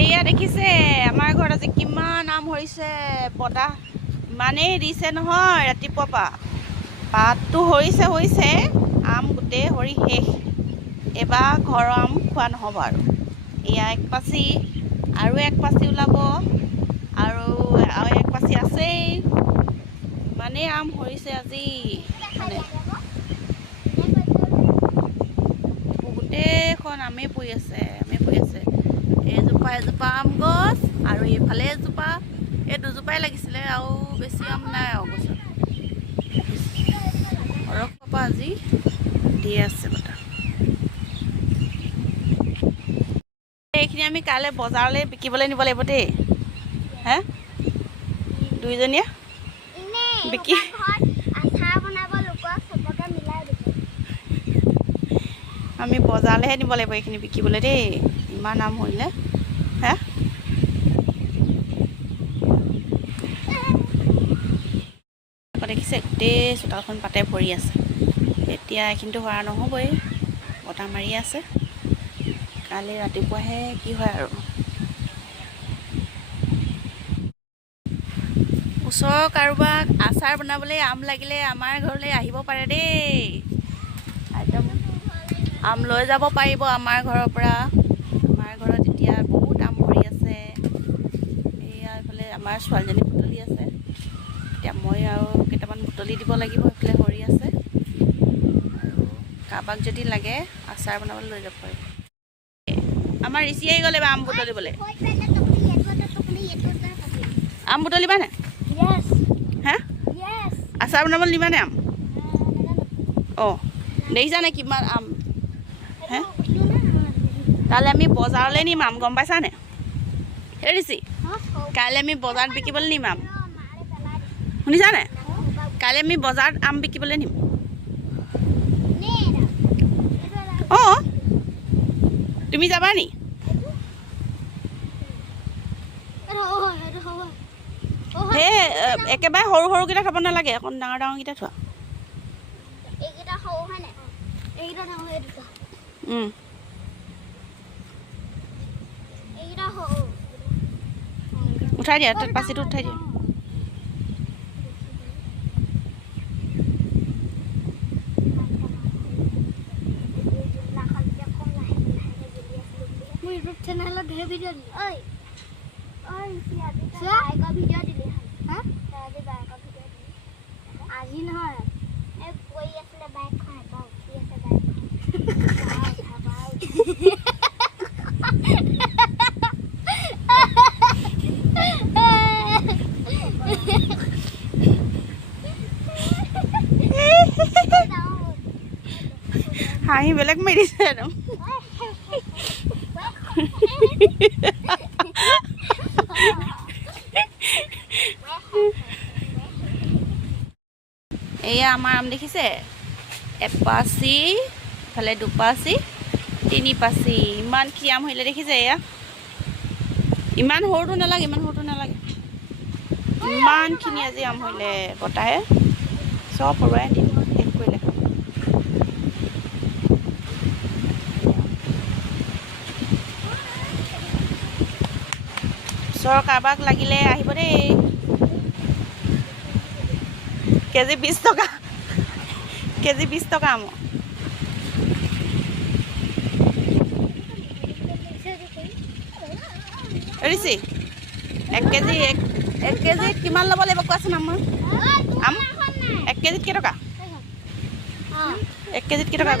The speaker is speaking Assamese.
এয়া দেখিছে আমাৰ ঘৰত আজি কিমান আম হৰিছে বতাহ ইমানেই দিছে নহয় ৰাতিপুৱাৰ পৰা পাতটো হৰিছে আম গোটেই হৰি শেষ এবাৰ ঘৰৰ আম খোৱা নহ'ব আৰু এয়া এক পাচি আৰু এক পাচি ওলাব আৰু এক পাচি আছেই ইমানেই আম হৰিছে আজি মানে গোটেইখন আমে পৰি আছে এজোপা আম গছ আৰু এইফালে এজোপা এই দুজোপাই লাগিছিলে আৰু বেছি আম নাই আৰু গছত সৰহৰ পৰা আজি দি আছে বতাহ এইখিনি আমি কাইলৈ বজাৰলৈ বিকিবলৈ নিব লাগিব দেই হে দুইজনীয়ে বিকি আমি বজাৰলৈহে নিব লাগিব এইখিনি বিকিবলৈ দেই ইমান আম হৰিলে হে দেখিছে গোটেই চোতালখন পাতে ভৰি আছে এতিয়া এইখিনিতো হোৱা নহ'বই বতাহ মাৰি আছে কালি ৰাতিপুৱাহে কি হয় আৰু ওচৰৰ কাৰোবাক আচাৰ বনাবলৈ আম লাগিলে আমাৰ ঘৰলৈ আহিব পাৰে দেই একদম আম লৈ যাব পাৰিব আমাৰ ঘৰৰ পৰা আমাৰ ঘৰত এতিয়া বহুত আম ভৰি আছে এয়া এইফালে আমাৰ ছোৱালীজনী বুটলি আছে এতিয়া মই আৰু কেইটামান বুটলি দিব লাগিব এইফালে হৰি আছে আৰু কাৰোবাক যদি লাগে আচাৰ বনাবলৈ লৈ যাব পাৰিব আমাৰ ঋষি আহি গ'লে বা আম বুটলিবলৈ আম বুটলিবা নে হা আচাৰ বনাবলৈ নিবানে আম অঁ দেখিছানে কিমান আম হে কাইলৈ আমি বজাৰলৈ নিম আম গম পাইছানে ঋষি কাইলৈ আমি বজাৰত বিকিবলৈ নিম আম শুনিছানে কাইলৈ আমি বজাৰত আম বিকিবলৈ নিম অঁ তুমি যাবা নি সেই একেবাৰে সৰু সৰুকেইটা খাব নালাগে অকণ ডাঙৰ ডাঙৰকেইটা থোৱা উঠাই দিয়া তাত পাচিটো উঠাই দিয়া চেনেলত ধেৰ ভিডিঅ' দিলে আজি নহয় কৈ আছিলে বাইক খাই বা উঠি আছে হাঁহি বেলেগ মাৰি দিছে একদম এয়া আমাৰ আম দেখিছে এপাচি ইফালে দুপাচি তিনিপাচি ইমানখিনি আম হৰিলে দেখিছে এয়া ইমান সৰুটো নালাগে ইমানখিনি আজি আম হৰিলে বতাহে চব হৰুৱাই দিম শেষ কৰিলে ওচৰৰ কাৰোবাক লাগিলে আহিব দেই কেজি 20 টকা কেজি 20 টকা আম ঋষি এক কেজিত কিমান ল'ব লাগিব কোৱাচোন আম 1 কেজিত কেইটকা 1 কেজিত কেইটকা